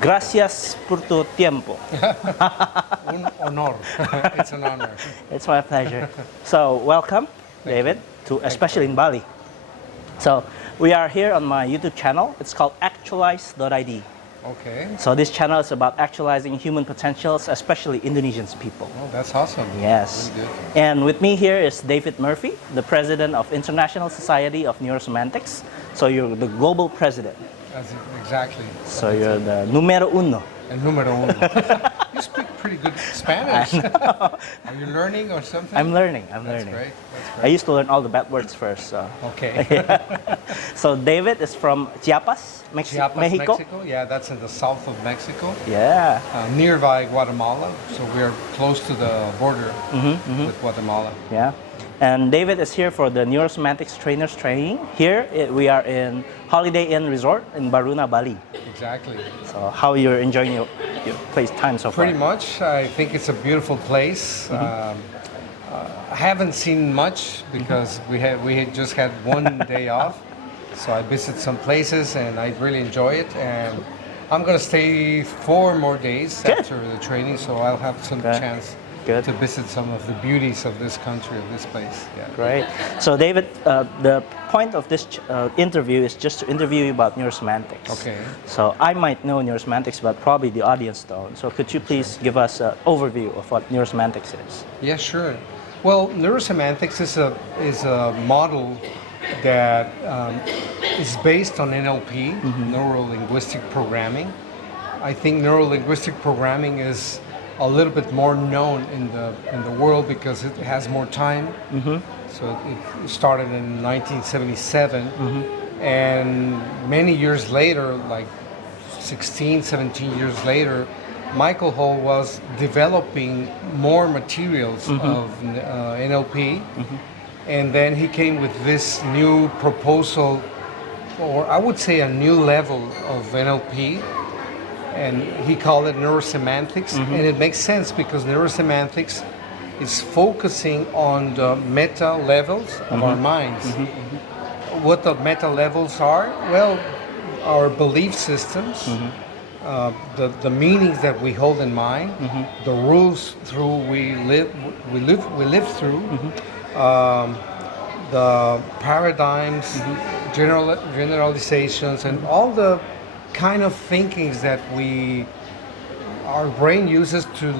Gracias por tu tiempo. Un honor. It's an honor. It's my pleasure. So welcome, David, to especially in Bali. So we are here on my YouTube channel. It's called Actualize.id. Okay. So this channel is about actualizing human potentials, especially Indonesian people. Oh, that's awesome. Yes. Really good. And with me here is David Murphy, the president of International Society of Neuro-Semantics. So you're the global president. That's exactly. So you're the numero uno. El número uno. You speak pretty good Spanish. Are you learning or something? I'm learning. That's learning. great. That's I great. used to learn all the bad words first. So. Okay. So David is from Chiapas, Chiapas, Mexico. Yeah, that's in the south of Mexico, Yeah. nearby Guatemala. So we're close to the border with Guatemala. Yeah. And David is here for the Neurosemantics Trainers Training. Here we are in Holiday Inn Resort in Baruna, Bali. Exactly. So how you're enjoying your place time so far? Pretty much. I think it's a beautiful place. I haven't seen much because we had just had one day off. So I visited some places and I really enjoy it. And I'm going to stay 4 more days Good. after the training, so I'll have some Okay. chance Good. to visit some of the beauties of this country, of this place. Yeah. Great. So David, the point of this interview is just to interview you about neurosemantics. Okay. So I might know neurosemantics, but probably the audience don't. So could you please give us an overview of what neurosemantics is? Yeah, sure. Well, neurosemantics is a model that is based on NLP, neuro-linguistic programming. I think neuro-linguistic programming is a little bit more known in the world because it has more time. So it started in 1977, and many years later, like 16, 17 years later, Michael Hall was developing more materials of NLP, and then he came with this new proposal, or I would say a new level of NLP, and he called it neurosemantics, and it makes sense because neurosemantics is focusing on the meta levels of our minds. What the meta levels are? Well, our belief systems, the meanings that we hold in mind, the rules through we live through, the paradigms, generalizations, and all the kind of thinkings that our brain uses to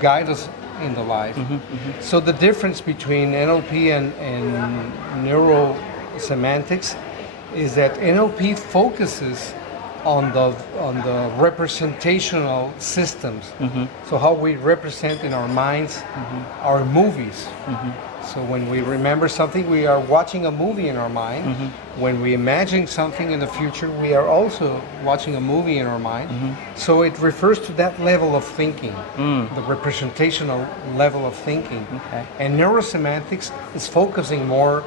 guide us in the life. So the difference between NLP and neurosemantics is that NLP focuses on the representational systems. So how we represent in our minds our movies. So when we remember something, we are watching a movie in our mind. When we imagine something in the future, we are also watching a movie in our mind. So it refers to that level of thinking, the representational level of thinking. Okay. And neurosemantics is focusing more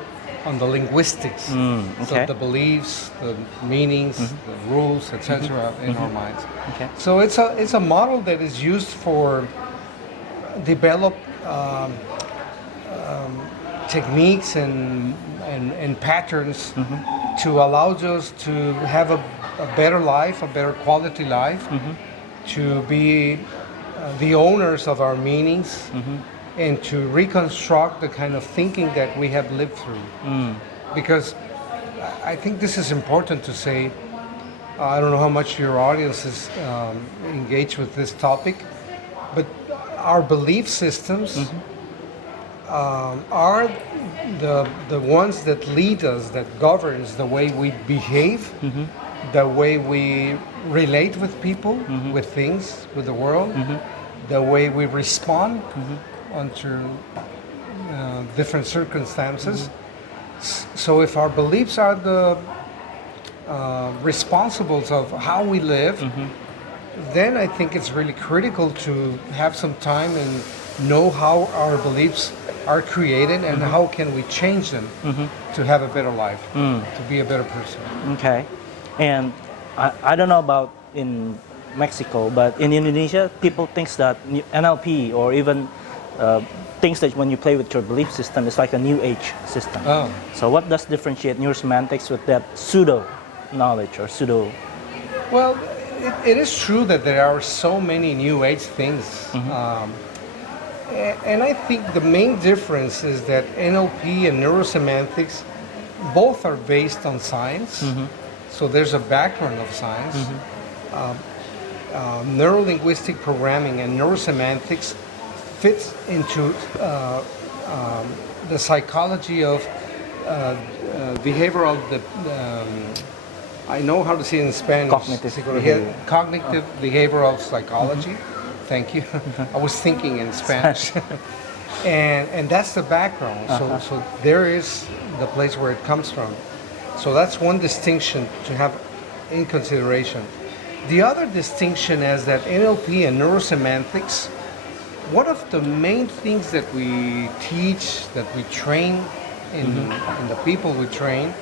on the linguistics, so the beliefs, the meanings, the rules, etc. in our minds. Okay. So it's a model that is used for develop techniques and patterns to allow us to have a better life, a better quality life, to be the owners of our meanings, and to reconstruct the kind of thinking that we have lived through. Because I think this is important to say. I don't know how much your audience is engaged with this topic, but our belief systems are the ones that lead us, that governs the way we behave, the way we relate with people, with things, with the world, the way we respond under different circumstances. So if our beliefs are the responsibles of how we live, then I think it's really critical to have some time and know how our beliefs are created and how can we change them to have a better life, to be a better person. Okay. And I don't know about in Mexico, but in Indonesia, people think that NLP or even things that when you play with your belief system is like a new age system. Oh. So what does differentiate neurosemantics with that pseudo knowledge or pseudo? Well, it is true that there are so many new age things. And I think the main difference is that NLP and neurosemantics both are based on science. So there's a background of science. Neuro-linguistic programming and neurosemantics fits into the psychology of behavioral. I know how to say it in Spanish. Cognitive behavioral psychology. Thank you. I was thinking in Spanish. and that's the background. So there is the place where it comes from. So that's one distinction to have in consideration. The other distinction is that NLP and neurosemantics, one of the main things that we teach, that we train in the people we train,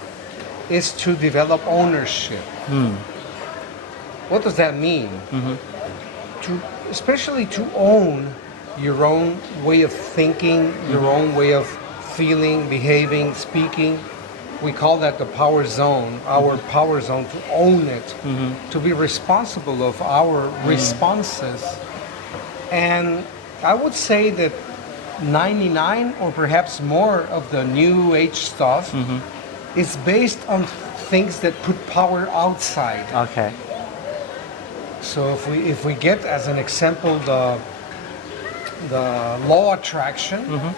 is to develop ownership. What does that mean? Especially to own your own way of thinking, your own way of feeling, behaving, speaking. We call that the power zone, our power zone, to own it, to be responsible of our responses. And I would say that 99 or perhaps more of the new age stuff is based on things that put power outside. Okay. So if we get as an example the law of attraction,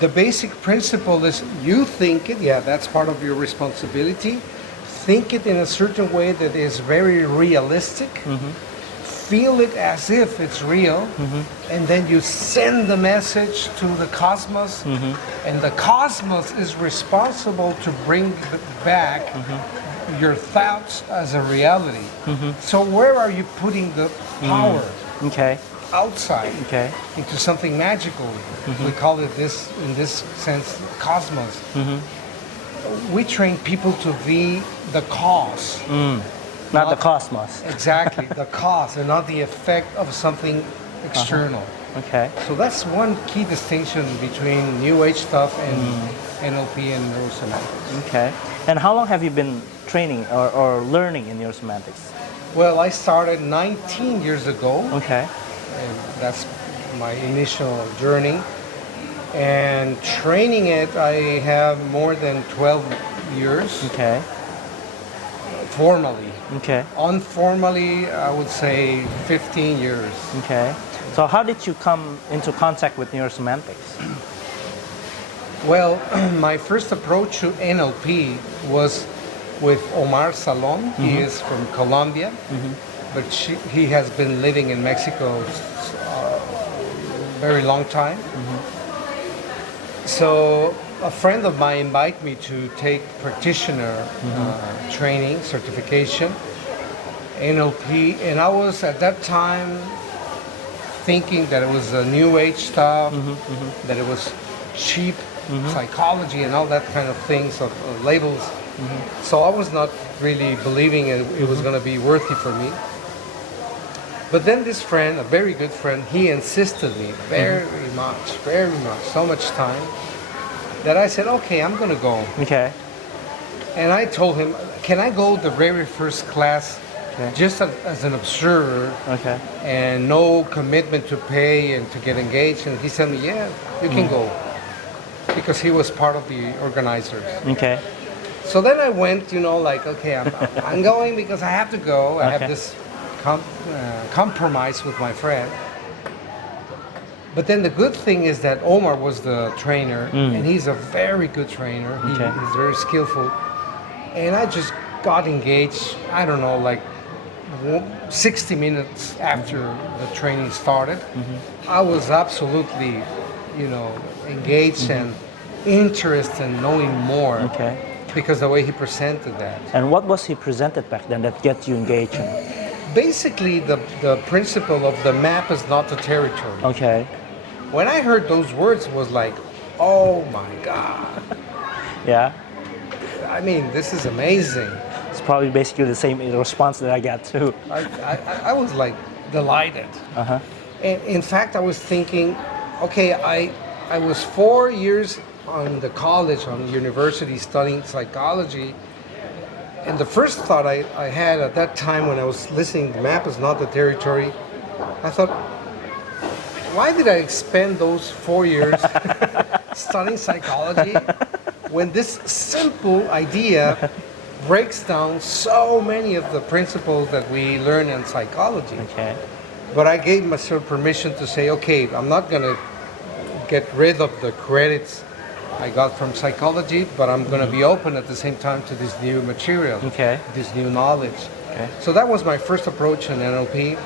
the basic principle is you think it, that's part of your responsibility. Think it in a certain way that is very realistic. Feel it as if it's real, and then you send the message to the cosmos, and the cosmos is responsible to bring back your thoughts as a reality. So where are you putting the power? Okay. Outside, Okay. into something magical. We call it this, in this sense, cosmos. We train people to be the cause. Not the cosmos. Exactly, the cause and not the effect of something external. Okay. So that's one key distinction between New Age stuff and NLP and neurosemantics. Okay. And how long have you been training or learning in neurosemantics? Well, I started 19 years ago. Okay. And that's my initial journey. And training it, I have more than 12 years. Okay. Formally. Okay. Informally, I would say 15 years. Okay. So how did you come into contact with neurosemantics? Well, my first approach to NLP was with Omar Salon. He is from Colombia, but he has been living in Mexico a very long time. So a friend of mine invited me to take practitioner training, certification, NLP, and I was at that time thinking that it was a new age stuff, that it was cheap psychology and all that kind of things, of labels. So I was not really believing it was going to be worthy for me. But then this friend, a very good friend, he insisted me very much, so much time, that I said, okay, I'm going to go. Okay. And I told him, can I go the very first class just as an observer, and no commitment to pay and to get engaged? And he said, yeah, you can go, because he was part of the organizers. Okay. So then I went, like, okay, I'm going because I have to go. I have this compromise with my friend. But then the good thing is that Omar was the trainer, and he's a very good trainer. He's very skillful. And I just got engaged, I don't know, like 60 minutes after the training started. I was absolutely, engaged and interested in knowing more. Okay. Because the way he presented that. And what was he presented back then that get you engaged in? Basically, the principle of the map is not the territory. Okay. When I heard those words, it was like, oh my God. Yeah. I mean, this is amazing. It's probably basically the same response that I got too. I was like delighted. And in fact, I was thinking, okay, I was 4 years on the college, on the university, studying psychology, And the first thought I had at that time when I was listening, the map is not the territory, I thought, why did I spend those 4 years studying psychology when this simple idea breaks down so many of the principles that we learn in psychology? Okay. But I gave myself permission to say, okay, I'm not going to get rid of the credits I got from psychology, but I'm going to be open at the same time to this new material, Okay. this new knowledge. Okay. So that was my first approach in NLP.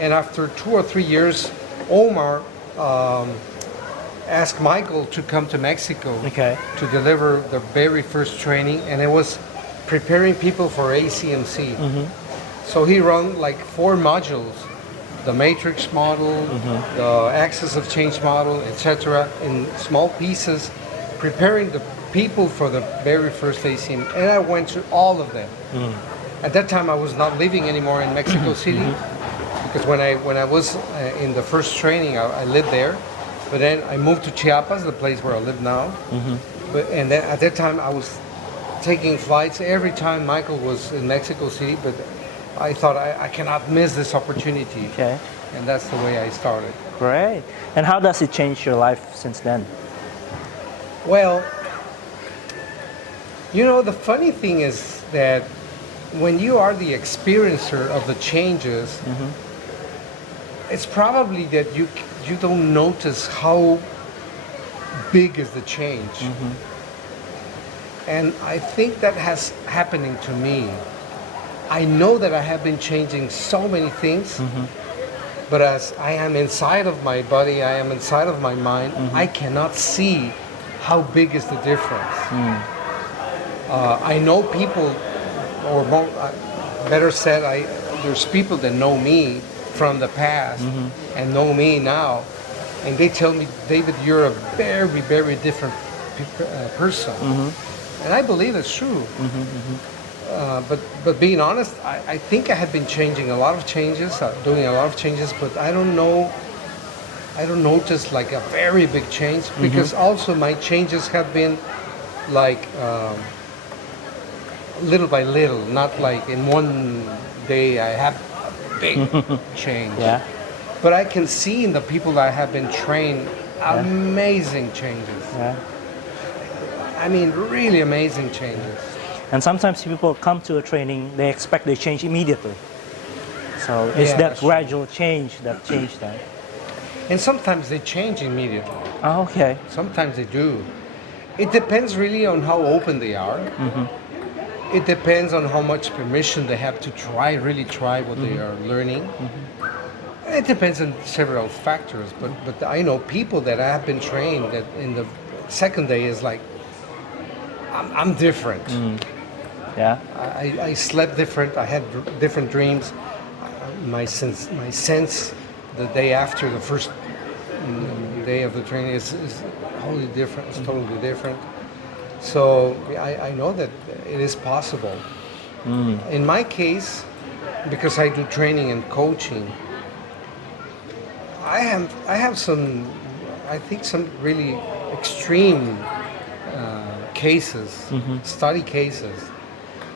And after 2 or 3 years, Omar asked Michael to come to Mexico Okay. to deliver the very first training, and it was preparing people for ACMC. So he run like 4 modules: the matrix model, the axis of change model, etc., in small pieces, preparing the people for the very first ACM. And I went through all of them. At that time, I was not living anymore in Mexico City, because when I was in the first training, I lived there. But then I moved to Chiapas, the place where I live now. And then at that time, I was taking flights every time Michael was in Mexico City. But I thought I cannot miss this opportunity. Okay. And that's the way I started. Great. And how does it change your life since then? Well, you know, the funny thing is that when you are the experiencer of the changes, it's probably that you don't notice how big is the change. And I think that has happening to me. I know that I have been changing so many things, but as I am inside of my body, I am inside of my mind, I cannot see how big is the difference. I know people, or more, better said, there's people that know me from the past and know me now, and they tell me, David, you're a very, very different person. And I believe it's true. But being honest, I think I have been changing a lot of changes, doing a lot of changes, but I don't notice like a very big change, because also my changes have been like little by little, not like in one day I have a big change. Yeah. But I can see in the people that I have been trained, amazing changes. Yeah. I mean, really amazing changes. And sometimes people come to a training, they expect they change immediately. So it's Yeah, that that's true. gradual change that changed them. And sometimes they change immediately. Oh, okay. Sometimes they do. It depends really on how open they are. It depends on how much permission they have to really try what they are learning. It depends on several factors, but I know people that have been trained that in the second day is like, I'm different. Yeah. I slept different. I had different dreams. My sense the day after the first day of the training is wholly different. It's totally different. So I know that it is possible. In my case, because I do training and coaching, I have some, I think some really extreme cases, study cases.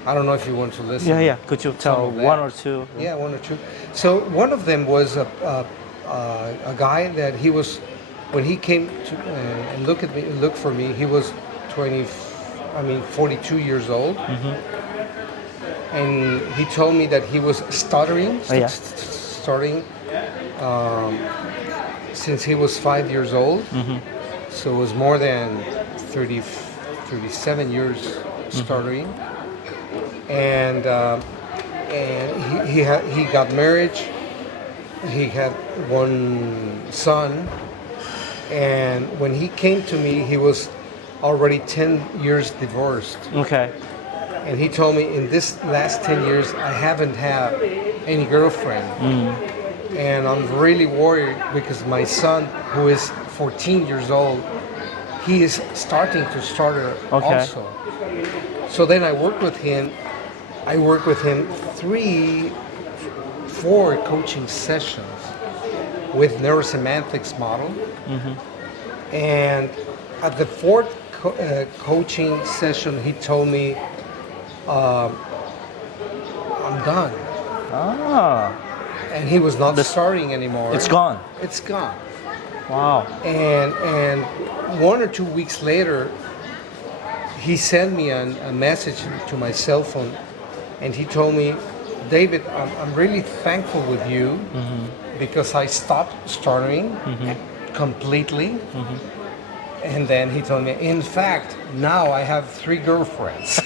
I don't know if you want to listen. Yeah. Could you tell Some of one that. or two? Yeah, 1 or 2. So one of them was a guy that he was, when he came to and look for me, he was 42 years old. And he told me that he was stuttering, starting since he was 5 years old. So it was more than 37 years stuttering. And he got married. He had one son. And when he came to me, he was already 10 years divorced. Okay. And he told me, in this last 10 years, I haven't had any girlfriend. And I'm really worried because my son, who is 14 years old, he is starting to stutter also. So then I worked with him. I worked with him 4 coaching sessions with Neuro-Semantics model. And at the 4th coaching session, he told me, I'm done. Ah, And he was not starting anymore. it's gone. It's gone. Wow. And 1 or 2 weeks later, he sent me a message to my cell phone, and he told me, David, I'm really thankful with you because I stopped stuttering completely. And then he told me, in fact, now I have 3 girlfriends.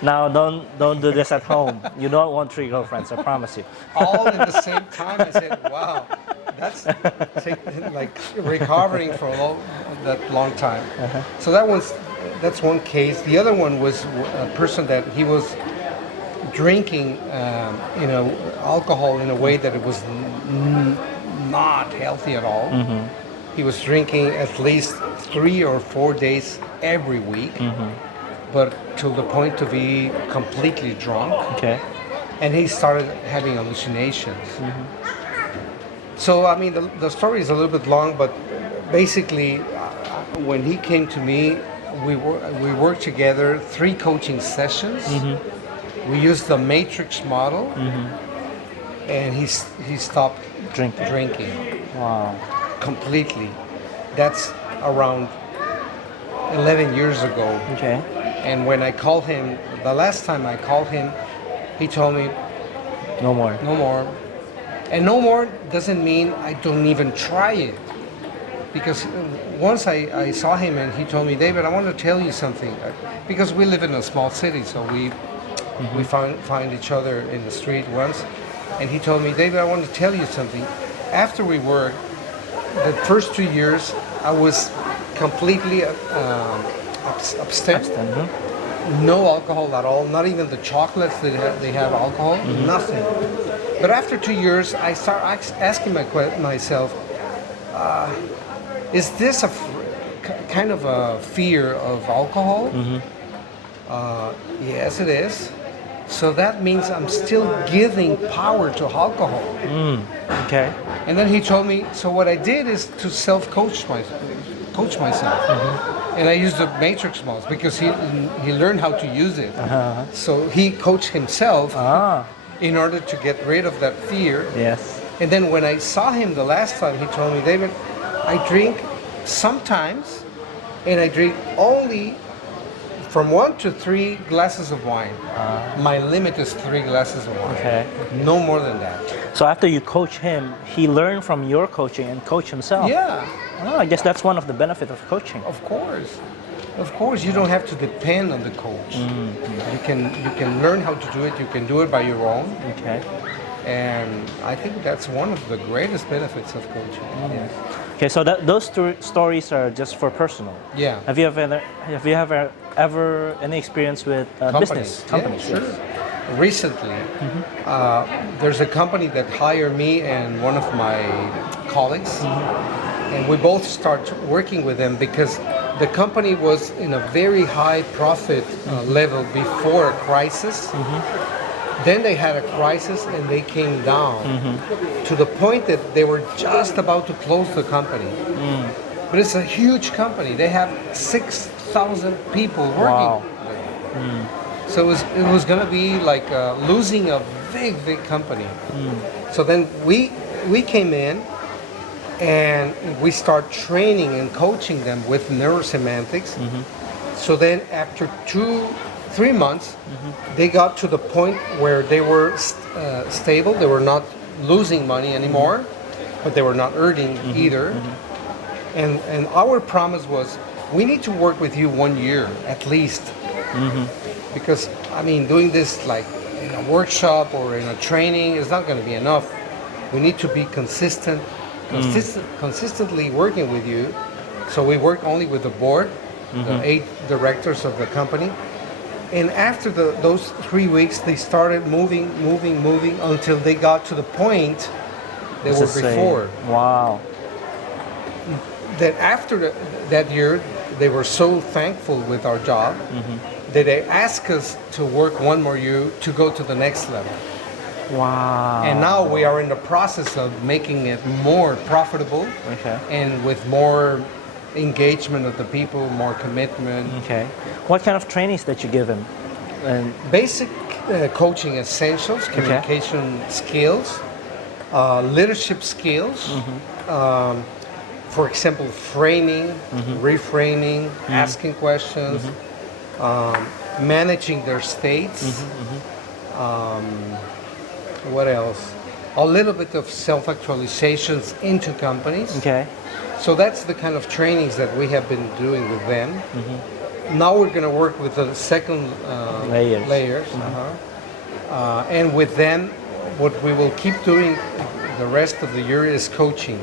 Now don't do this at home. You don't want 3 girlfriends, I promise you. All at the same time. I said, wow, that's like recovering for that long time. So that's one case. The other one was a person that he was drinking, alcohol in a way that it was not healthy at all. He was drinking at least 3 or 4 days every week, but to the point to be completely drunk. Okay. And he started having hallucinations. So, I mean, the story is a little bit long, but basically, when he came to me, we worked together 3 coaching sessions. We used the matrix model, and he stopped drinking. Wow. Completely. That's around 11 years ago. Okay. And when I called him, the last time I called him, he told me, No more. no more. And no more doesn't mean I don't even try it. Because once I saw him and he told me, David, I want to tell you something. Because we live in a small city, so we find each other in the street once. And he told me, David, I want to tell you something. After we worked, the first 2 years, I was completely abstain. No alcohol at all, not even the chocolates that they have alcohol, nothing. But after 2 years, I start asking myself, is this kind of a fear of alcohol? Yes, it is. So that means I'm still giving power to alcohol. Okay. And then he told me, so what I did is to self-coach myself. And I used the matrix models because he learned how to use it. So he coached himself in order to get rid of that fear. Yes. And then when I saw him the last time, he told me, David, I drink sometimes, and I drink only from 1 to 3 glasses of wine. My limit is 3 glasses of wine. Okay. No more than that. So after you coach him, he learned from your coaching and coach himself. Yeah. Oh, I guess that's one of the benefits of coaching. Of course. Of course, you don't have to depend on the coach. You can learn how to do it. You can do it by your own. Okay. And I think that's one of the greatest benefits of coaching. Yes. Okay, so those stories are just for personal. Yeah. Have you ever any experience with business companies? Yeah, sure. Recently, there's a company that hired me and one of my colleagues, and we both start working with them because the company was in a very high profit level before a crisis. Then they had a crisis and they came down to the point that they were just about to close the company. But it's a huge company. They have 6,000 people working. Wow. So it was going to be like losing a big company. So then we came in and we start training and coaching them with neurosemantics. So then after 2-3 months, they got to the point where they were stable. They were not losing money anymore, but they were not earning either. And our promise was, we need to work with you 1 year at least. Because, I mean, doing this like in a workshop or in a training is not going to be enough. We need to be consistently working with you. So we work only with the board, the 8 directors of the company. And after those 3 weeks, they started moving until they got to the point they were before. Wow. Then after that year, they were so thankful with our job that they asked us to work 1 more year to go to the next level. Wow. And now we are in the process of making it more profitable and with more engagement of the people, more commitment. Okay. What kind of trainings that you give him? And Basic coaching essentials, communication skills, leadership skills. For example, framing, reframing, asking questions, managing their states. What else? A little bit of self-actualizations into companies. okay. So that's the kind of trainings that we have been doing with them. Now we're going to work with the second Layers. and with them, what we will keep doing the rest of the year is coaching.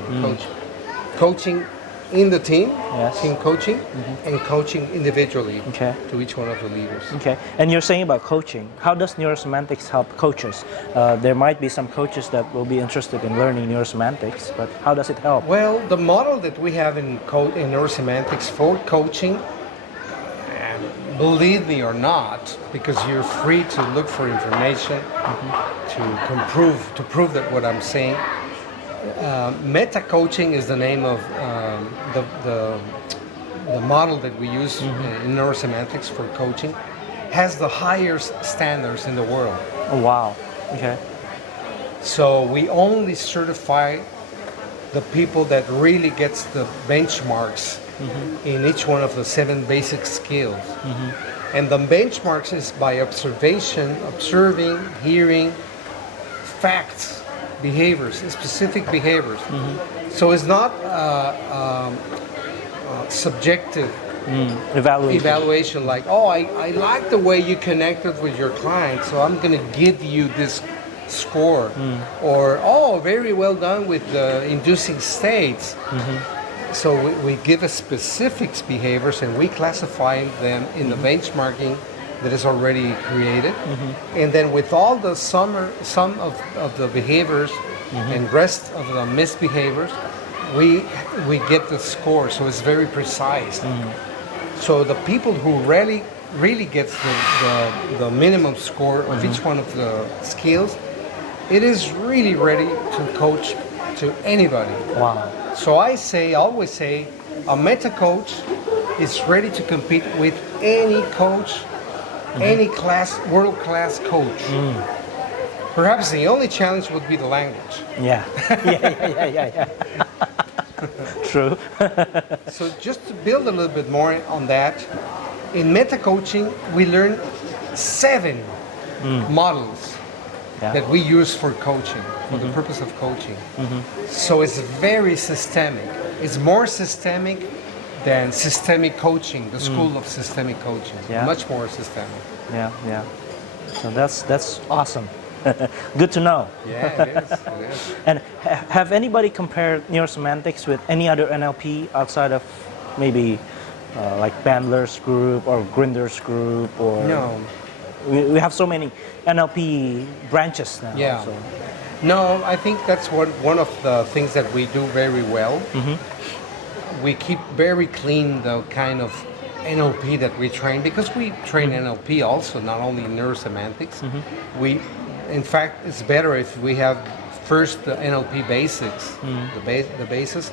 Coaching in the team, Yes. team coaching, and coaching individually Okay. to each one of the leaders. Okay, and you're saying about coaching. How does neurosemantics help coaches? There might be some coaches that will be interested in learning neurosemantics, but how does it help? Well, the model that we have in neurosemantics for coaching, and believe me or not, because you're free to look for information to prove that what I'm saying. Meta coaching is the name of the model that we use in neurosemantics for coaching. Has the highest standards in the world. Oh, wow. Okay. So we only certify the people that really gets the benchmarks in each one of the 7 basic skills. And the benchmarks is by observation, observing, hearing, facts, behaviors, specific behaviors. So it's not subjective evaluation like, oh, I like the way you connected with your client, so I'm going to give you this score. Or, oh, very well done with the inducing states. So we give a specific behaviors and we classify them in the benchmarking that is already created. And then with all the sum of the behaviors and rest of the misbehaviors, we get the score. So it's very precise. So the people who really gets the minimum score of each one of the skills, it is really ready to coach to anybody. Wow. So I always say, a meta coach is ready to compete with any coach, any world-class coach. Perhaps the only challenge would be the language. Yeah. Yeah. True. So just to build a little bit more on that, in meta coaching, we learn 7 models that we use for coaching, for the purpose of coaching. So it's very systemic. It's more systemic than systemic coaching, the school of systemic coaching. Yeah. Much more systemic. Yeah. So that's awesome. Good to know. Yeah, it is. It is. And have anybody compared neurosemantics with any other NLP outside of maybe like Bandler's group or Grinder's group or? No. We have so many NLP branches now. Yeah. So. No, I think that's one of the things that we do very well. We keep very clean the kind of NLP that we train, because we train NLP also, not only in neurosemantics. In fact, it's better if we have first the NLP basics, the basis,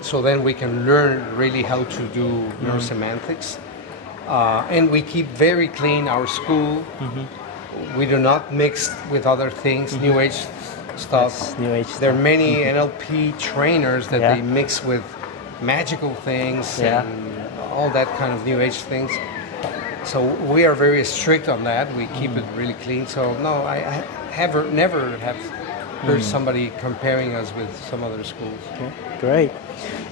so then we can learn really how to do neurosemantics. And we keep very clean our school. We do not mix with other things, New Age stuff. Yes, New Age There are many NLP trainers that they mix with magical things and all that kind of New Age things. So we are very strict on that. We keep it really clean. So no, I never have heard somebody comparing us with some other schools. Okay, great.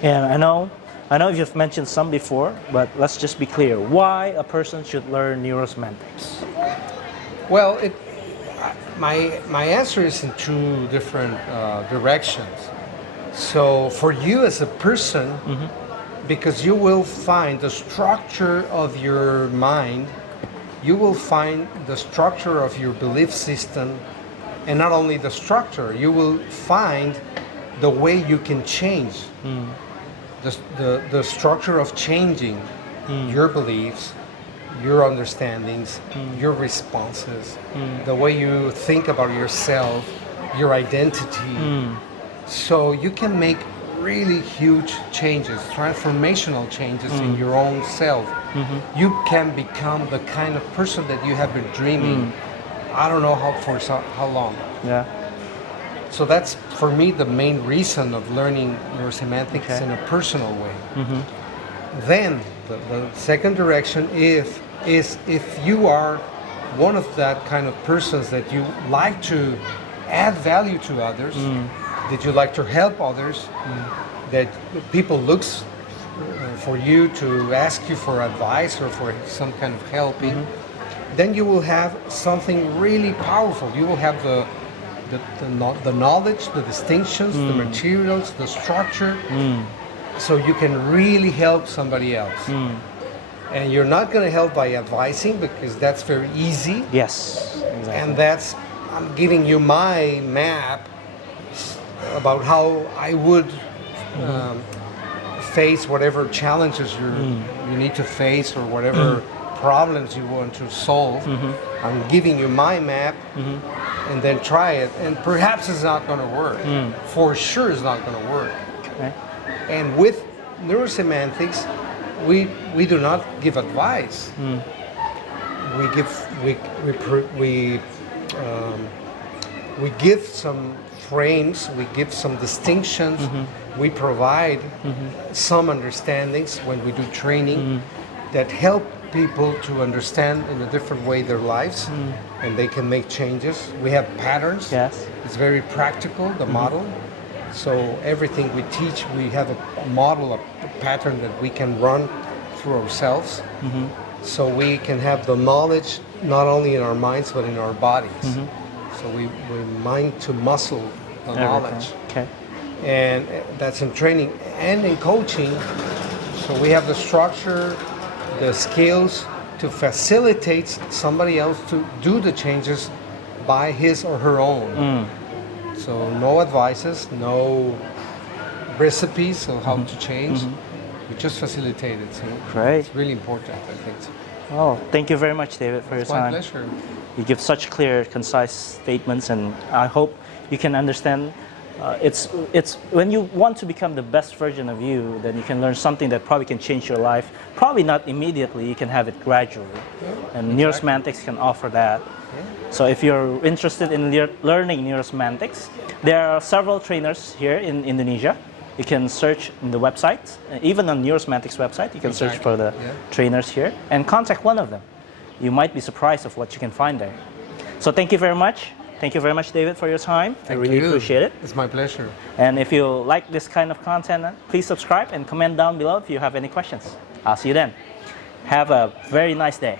And I know you've mentioned some before, but let's just be clear. Why a person should learn neurosemantics? Well, my answer is in 2 different directions. So for you as a person, because you will find the structure of your mind, you will find the structure of your belief system, and not only the structure, you will find the way you can change the structure of changing your beliefs, your understandings, your responses, the way you think about yourself, your identity. So you can make really huge changes, transformational changes in your own self. You can become the kind of person that you have been dreaming. I don't know how long. Yeah. So that's for me the main reason of learning neurosemantics Okay. in a personal way. Then the second direction is if you are one of that kind of persons that you like to add value to others, that you like to help others, that people looks for you to ask you for advice or for some kind of helping, then you will have something really powerful. You will have the knowledge, the distinctions, the materials, the structure, so you can really help somebody else. And you're not going to help by advising, because that's very easy. Yes. Exactly. And that's, I'm giving you my map about how I would face whatever challenges you need to face, or whatever problems you want to solve. I'm giving you my map, and then try it. And perhaps it's not going to work. For sure it's not going to work. Okay. And with neurosemantics, we do not give advice. We give some frames, we give some distinctions, we provide some understandings when we do training that help people to understand in a different way their lives, and they can make changes. We have patterns. Yes. It's very practical, the model. So everything we teach, we have a model, a pattern that we can run through ourselves. So we can have the knowledge not only in our minds but in our bodies. So we mind to muscle the knowledge. Okay. And that's in training and in coaching. So we have the structure, the skills to facilitate somebody else to do the changes by his or her own. So no advices, no recipes of how to change. We just facilitate it. So Great. it's really important, I think. Oh, thank you very much, David, for your It's my time. pleasure. You give such clear, concise statements, and I hope you can understand. It's when you want to become the best version of you, then you can learn something that probably can change your life. Probably not immediately. You can have it gradually, and neurosemantics can offer that. So if you're interested in learning neurosemantics, there are several trainers here in Indonesia. You can search in the website, even on neurosemantics website. You can search for the trainers here and contact one of them. You might be surprised of what you can find there. So thank you very much. Thank you very much, David, for your time. I really appreciate it. It's my pleasure. And if you like this kind of content, please subscribe and comment down below if you have any questions. I'll see you then. Have a very nice day.